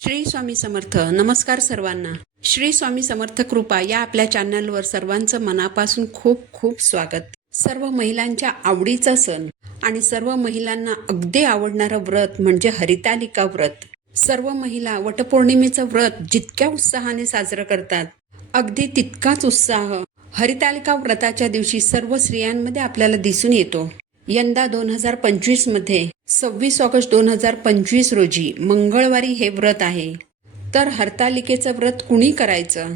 श्री स्वामी समर्थ नमस्कार सर्वांना. श्री स्वामी समर्थ कृपा या आपल्या चॅनलवर सर्वांचं मनापासून खूप खूप स्वागत. सर्व महिलांच्या आवडीचा सण आणि सर्व महिलांना अगदी आवडणारं व्रत म्हणजे हरितालिका व्रत. सर्व महिला वटपौर्णिमेचं व्रत जितक्या उत्साहाने साजरं करतात अगदी तितकाच उत्साह हरितालिका व्रताच्या दिवशी सर्व स्त्रियांमध्ये आपल्याला दिसून येतो. यंदा दोन हजार पंचवीसमध्ये सव्वीस ऑगस्ट दोन हजार पंचवीस रोजी मंगळवारी हे व्रत आहे. तर हरतालिकेचं व्रत कुणी करायचं?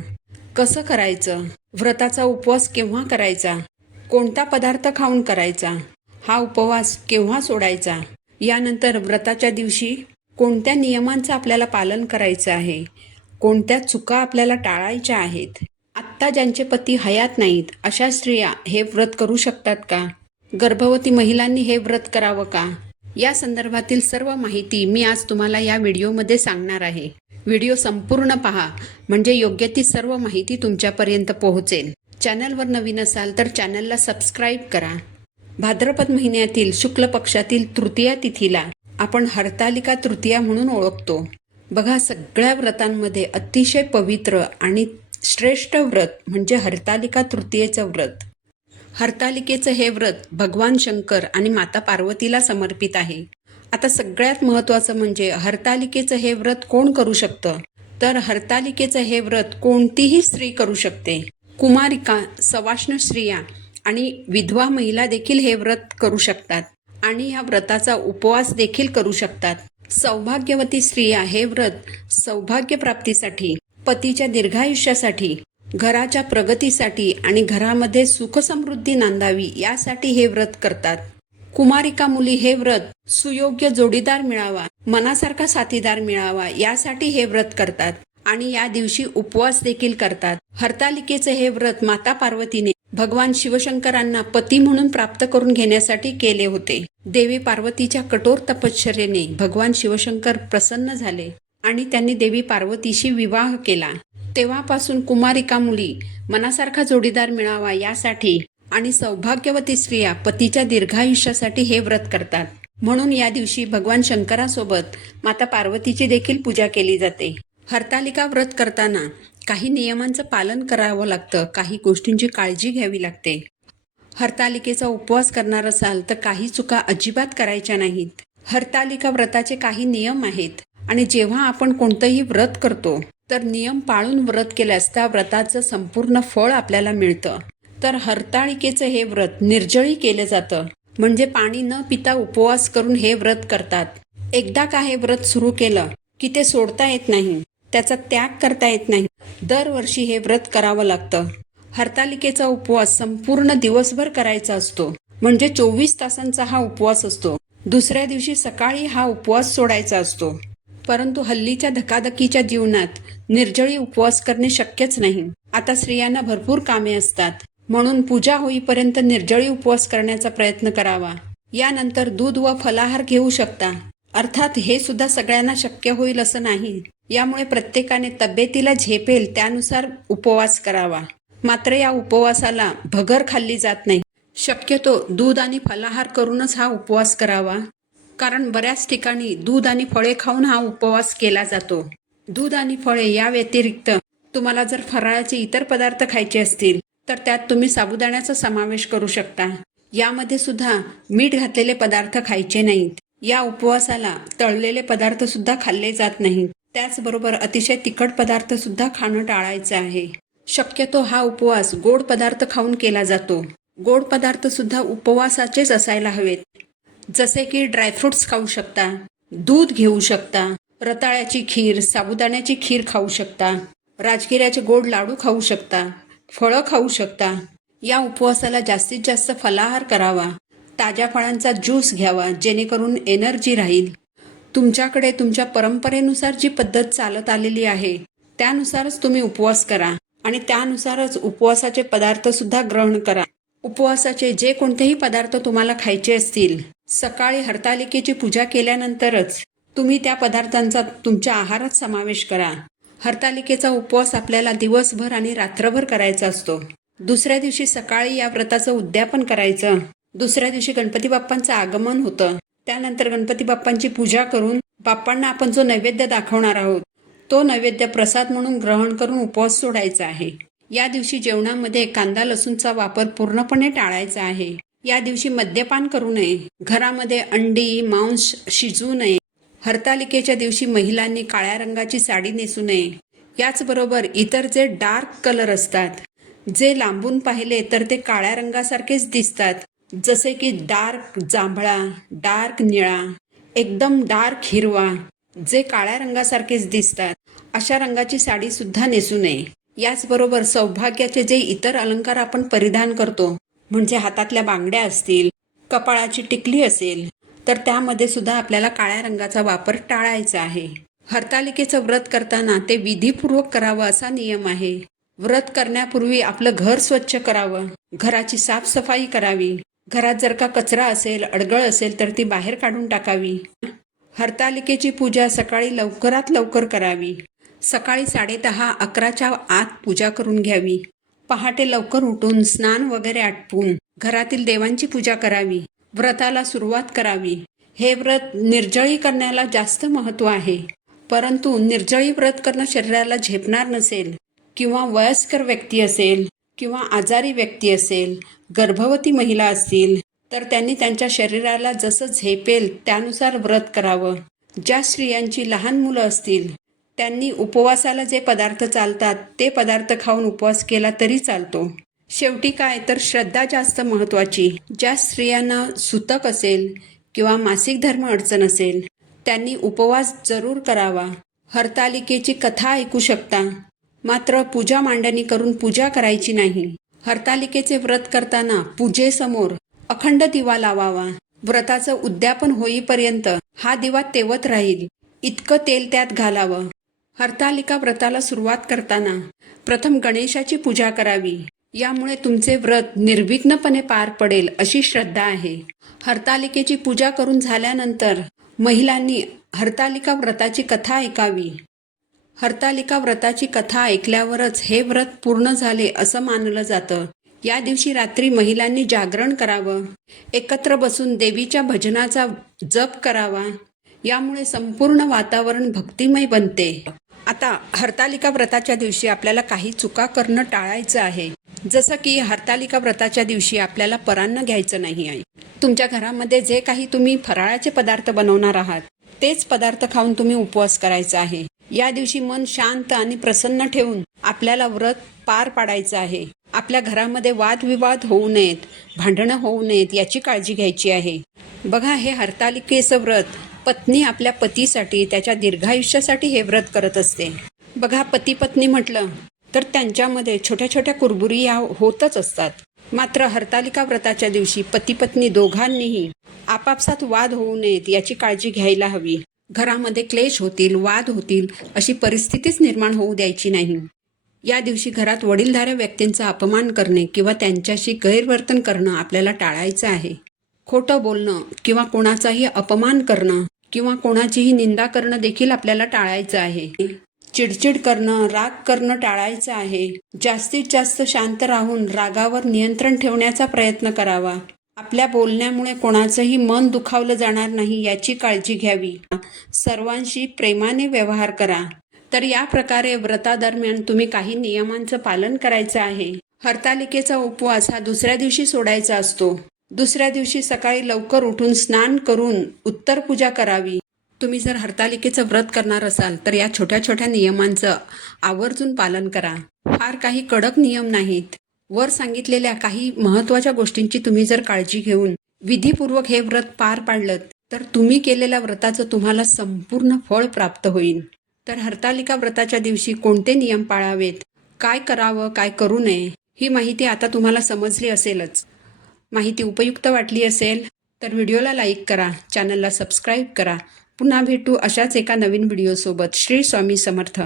कसं करायचं? व्रताचा उपवास केव्हा करायचा? कोणता पदार्थ खाऊन करायचा? हा उपवास केव्हा सोडायचा? यानंतर व्रताच्या दिवशी कोणत्या नियमांचं आपल्याला पालन करायचं आहे? कोणत्या चुका आपल्याला टाळायच्या आहेत? आत्ता ज्यांचे पती हयात नाहीत अशा स्त्रिया हे व्रत करू शकतात का? गर्भवती महिलांनी हे व्रत करावं का? या संदर्भातील सर्व माहिती मी आज तुम्हाला या व्हिडिओमध्ये सांगणार आहे. व्हिडिओ संपूर्ण पहा म्हणजे योग्य ती सर्व माहिती तुमच्यापर्यंत पोहोचेल. चॅनलवर नवीन असाल तर चॅनलला सबस्क्राईब करा. भाद्रपद महिन्यातील शुक्ल पक्षातील तृतीया तिथीला आपण हरतालिका तृतीया म्हणून ओळखतो. बघा सगळ्या व्रतांमध्ये अतिशय पवित्र आणि श्रेष्ठ व्रत म्हणजे हरतालिका तृतीयेचं व्रत. हरतालिकेचं हे व्रत भगवान शंकर आणि माता पार्वतीला समर्पित आहे. आता सगळ्यात महत्त्वाचं म्हणजे हरतालिकेचं हे व्रत कोण करू शकतं? तर हरतालिकेचं हे व्रत कोणतीही स्त्री करू शकते. कुमारिका सवाष्ण स्त्रिया आणि विधवा महिला देखील हे व्रत करू शकतात आणि ह्या व्रताचा उपवास देखील करू शकतात. सौभाग्यवती स्त्रिया हे व्रत सौभाग्य प्राप्तीसाठी पतीच्या दीर्घायुष्यासाठी घराच्या प्रगतीसाठी आणि घरामध्ये सुखसमृद्धी नांदावी यासाठी हे व्रत करतात. कुमारिका मुली हे व्रत सुयोग्य जोडीदार मिळावा मनासारखा साथीदार मिळावा यासाठी हे व्रत करतात आणि या दिवशी उपवास देखील करतात. हरतालिकेचे हे व्रत माता पार्वतीने भगवान शिवशंकरांना पती म्हणून प्राप्त करून घेण्यासाठी केले होते. देवी पार्वतीच्या कठोर तपश्चर्येने भगवान शिवशंकर प्रसन्न झाले आणि त्यांनी देवी पार्वतीशी विवाह केला. तेव्हापासून कुमारिका मुली मनासारखा जोडीदार मिळावा यासाठी आणि सौभाग्यवती स्त्रिया पतीच्या दीर्घायुष्यासाठी हे व्रत करतात. म्हणून या दिवशी भगवान शंकरासोबत माता पार्वतीची देखील पूजा केली जाते. हरतालिका व्रत करताना काही नियमांचं पालन करावं लागतं काही गोष्टींची काळजी घ्यावी लागते. हरतालिकेचा उपवास करणार असाल तर काही चुका अजिबात करायच्या नाहीत. हरतालिका व्रताचे काही नियम आहेत आणि जेव्हा आपण कोणतंही व्रत करतो तर नियम पाळून व्रत केल्यास त्या व्रताचं संपूर्ण फळ आपल्याला मिळतं. तर हरताळिकेचं हे व्रत निर्जळी केलं जातं. म्हणजे पाणी न पिता उपवास करून हे व्रत करतात. एकदा का हे व्रत सुरू केलं की ते सोडता येत नाही. त्याचा त्याग करता येत नाही. दरवर्षी हे व्रत करावं लागतं. हरतालिकेचा उपवास संपूर्ण दिवसभर करायचा असतो. म्हणजे चोवीस तासांचा हा उपवास असतो. दुसऱ्या दिवशी सकाळी हा उपवास सोडायचा असतो. परंतु हल्लीच्या धकाधकीच्या जीवनात निर्जळी उपवास करणे शक्यच नाही. आता स्त्रियांना भरपूर कामे असतात. म्हणून पूजा होईपर्यंत निर्जळी उपवास करण्याचा प्रयत्न करावा. यानंतर दूध व फलाहार घेऊ शकता. अर्थात हे सुद्धा सगळ्यांना शक्य होईल असं नाही. यामुळे प्रत्येकाने तब्येतीला झेपेल त्यानुसार उपवास करावा. मात्र या उपवासाला भगर खाल्ली जात नाही. शक्यतो दूध आणि फलाहार करूनच हा उपवास करावा. कारण बऱ्याच ठिकाणी दूध आणि फळे खाऊन हा उपवास केला जातो. दूध आणि फळे या व्यतिरिक्त तुम्हाला जर फराळाचे इतर पदार्थ खायचे असतील तर त्यात तुम्ही साबुदाण्याचा समावेश करू शकता. यामध्ये सुद्धा मीठ घातलेले पदार्थ खायचे नाहीत. या उपवासाला तळलेले पदार्थ सुद्धा खाल्ले जात नाहीत. त्याचबरोबर अतिशय तिखट पदार्थ सुद्धा खाणं टाळायचं आहे. शक्यतो हा उपवास गोड पदार्थ खाऊन केला जातो. गोड पदार्थ सुद्धा उपवासाचेच असायला हवेत. जसे की ड्रायफ्रुट्स खाऊ शकता दूध घेऊ शकता रताळ्याची खीर साबुदाण्याची खीर खाऊ शकता राजगिऱ्याचे गोड लाडू खाऊ शकता फळं खाऊ शकता. या उपवासाला जास्तीत जास्त फलाहार करावा. ताज्या फळांचा ज्यूस घ्यावा जेणेकरून एनर्जी राहील. तुमच्याकडे तुमच्या परंपरेनुसार जी पद्धत चालत आलेली आहे त्यानुसारच तुम्ही उपवास करा आणि त्यानुसारच उपवासाचे पदार्थ सुद्धा ग्रहण करा. उपवासाचे जे कोणतेही पदार्थ तुम्हाला खायचे असतील सकाळी हरतालिकेची पूजा केल्यानंतरच तुम्ही त्या पदार्थांचा तुमच्या आहारात समावेश करा. हरतालिकेचा उपवास आपल्याला दिवसभर आणि रात्रभर करायचा असतो. दुसऱ्या दिवशी सकाळी या व्रताचं उद्यापन करायचं. दुसऱ्या दिवशी गणपती बाप्पांचं आगमन होतं. त्यानंतर गणपती बाप्पांची पूजा करून बाप्पांना आपण जो नैवेद्य दाखवणार आहोत तो नैवेद्य प्रसाद म्हणून ग्रहण करून उपवास सोडायचा आहे. या दिवशी जेवणामध्ये कांदा लसूणचा वापर पूर्णपणे टाळायचा आहे. या दिवशी मद्यपान करू नये. घरामध्ये अंडी मांस शिजवू नये. हरतालिकेच्या दिवशी महिलांनी काळ्या रंगाची साडी नेसू नये. याचबरोबर इतर जे डार्क कलर असतात जे लांबून पाहिले तर ते काळ्या रंगासारखेच दिसतात. जसे की डार्क जांभळा डार्क निळा एकदम डार्क हिरवा जे काळ्या रंगासारखेच दिसतात. अशा रंगाची साडी सुद्धा नेसू नये. याचबरोबर सौभाग्याचे जे इतर अलंकार आपण परिधान करतो म्हणजे हातातल्या बांगड्या असतील कपाळाची टिकली असेल तर त्यामध्ये सुद्धा आपल्याला काळ्या रंगाचा वापर टाळायचा आहे. हरतालिकेचं व्रत करताना ते विधीपूर्वक करावं असा नियम आहे. व्रत करण्यापूर्वी आपलं घर स्वच्छ करावं घराची साफसफाई करावी. घरात जर का कचरा असेल अडगळ असेल तर ती बाहेर काढून टाकावी. हरतालिकेची पूजा सकाळी लवकरात लवकर करावी. सकाळी साडेदहा अकराच्या आत पूजा करून घ्यावी. पहाटे लवकर उठून स्नान वगैरे आटपून घरातील देवांची पूजा करावी व्रताला सुरुवात करावी. हे व्रत निर्जळी करण्याला जास्त महत्त्व आहे. परंतु निर्जळी व्रत करणं शरीराला झेपणार नसेल किंवा वयस्कर व्यक्ती असेल किंवा आजारी व्यक्ती असेल गर्भवती महिला असतील तर त्यांनी त्यांच्या शरीराला जसं झेपेल त्यानुसार व्रत करावं. ज्या स्त्रियांची लहान मुलं असतील त्यांनी उपवासाला जे पदार्थ चालतात ते पदार्थ खाऊन उपवास केला तरी चालतो. शेवटी काय तर श्रद्धा जास्त महत्त्वाची. ज्या स्त्रियांना सुतक असेल किंवा मासिक धर्म अडचण असेल त्यांनी उपवास जरूर करावा. हरतालिकेची कथा ऐकू शकता. मात्र पूजा मांडणी करून पूजा करायची नाही. हरतालिकेचे व्रत करताना पूजेसमोर अखंड दिवा लावावा. व्रताचं उद्यापन होईपर्यंत हा दिवा तेवत राहील. इतकं तेल त्यात घालावं. हरतालिका व्रताला सुरुवात करताना प्रथम गणेशाची पूजा करावी. यामुळे तुमचे व्रत निर्विघ्नपणे पार पडेल अशी श्रद्धा आहे. हरतालिकेची पूजा करून झाल्यानंतर महिलांनी हरतालिका व्रताची कथा ऐकावी. हरतालिका व्रताची कथा ऐकल्यावरच हे व्रत पूर्ण झाले असं मानलं जातं. या दिवशी रात्री महिलांनी जागरण करावं. एकत्र बसून देवीच्या भजनाचा जप करावा. यामुळे संपूर्ण वातावरण भक्तिमय बनते. आता हरतालिका व्रताच्या दिवशी आपल्याला काही चुका करणं टाळायचं आहे. जसं की हरतालिका व्रताच्या दिवशी आपल्याला परान्न घ्यायचं नाही आहे. तुमच्या घरामध्ये जे काही तुम्ही फराळाचे पदार्थ बनवणार आहात तेच पदार्थ खाऊन तुम्ही उपवास करायचा आहे. या दिवशी मन शांत आणि प्रसन्न ठेवून आपल्याला व्रत पार पाडायचं आहे. आपल्या घरामध्ये वादविवाद होऊ नयेत भांडणं होऊ नयेत याची काळजी घ्यायची आहे. बघा हे हरतालिकेचं व्रत पत्नी आपल्या पतीसाठी त्याच्या दीर्घायुष्यासाठी हे व्रत करत असते. बघा पती पत्नी म्हटलं तर त्यांच्यामध्ये छोट्या छोट्या कुरबुरी या होतच असतात. मात्र हरतालिका व्रताच्या दिवशी पती पत्नी दोघांनीही आपापसात वाद होऊ नयेत याची काळजी घ्यायला हवी. घरामध्ये क्लेश होतील वाद होतील अशी परिस्थितीच निर्माण होऊ द्यायची नाही. या दिवशी घरात वडीलधाऱ्या व्यक्तींचा अपमान करणे किंवा त्यांच्याशी गैरवर्तन करणं आपल्याला टाळायचं आहे. खोटं बोलणं किंवा कोणाचाही अपमान करणं किंवा कोणाचीही निंदा करणं देखील आपल्याला टाळायचं आहे. चिडचिड करणं राग करणं टाळायचं आहे. जास्तीत जास्त शांत राहून रागावर नियंत्रण ठेवण्याचा प्रयत्न करावा. आपल्या बोलण्यामुळे कोणाचंही मन दुखावलं जाणार नाही याची काळजी घ्यावी. सर्वांशी प्रेमाने व्यवहार करा. तर या प्रकारे व्रतादरम्यान तुम्ही काही नियमांचं पालन करायचं आहे. हरतालिकेचा उपवास हा दुसऱ्या दिवशी सोडायचा असतो. दुसऱ्या दिवशी सकाळी लवकर उठून स्नान करून उत्तर पूजा करावी. तुम्ही जर हरतालिकेचं व्रत करणार असाल तर या छोट्या छोट्या नियमांचं आवर्जून पालन करा. फार काही कडक नियम नाहीत. वर सांगितलेल्या काही महत्त्वाच्या गोष्टींची तुम्ही जर काळजी घेऊन विधीपूर्वक हे व्रत पार पाडलं तर तुम्ही केलेल्या व्रताचं तुम्हाला संपूर्ण फळ प्राप्त होईल. तर हरतालिका व्रताच्या दिवशी कोणते नियम पाळावेत? काय करावं काय करू नये? ही माहिती आता तुम्हाला समजली असेलच. माहिती उपयुक्त वाटली असेल तर व्हिडिओला लाईक करा चॅनलला सबस्क्राईब करा. पुन्हा भेटू अशाच एका नवीन व्हिडिओसोबत. श्री स्वामी समर्थ.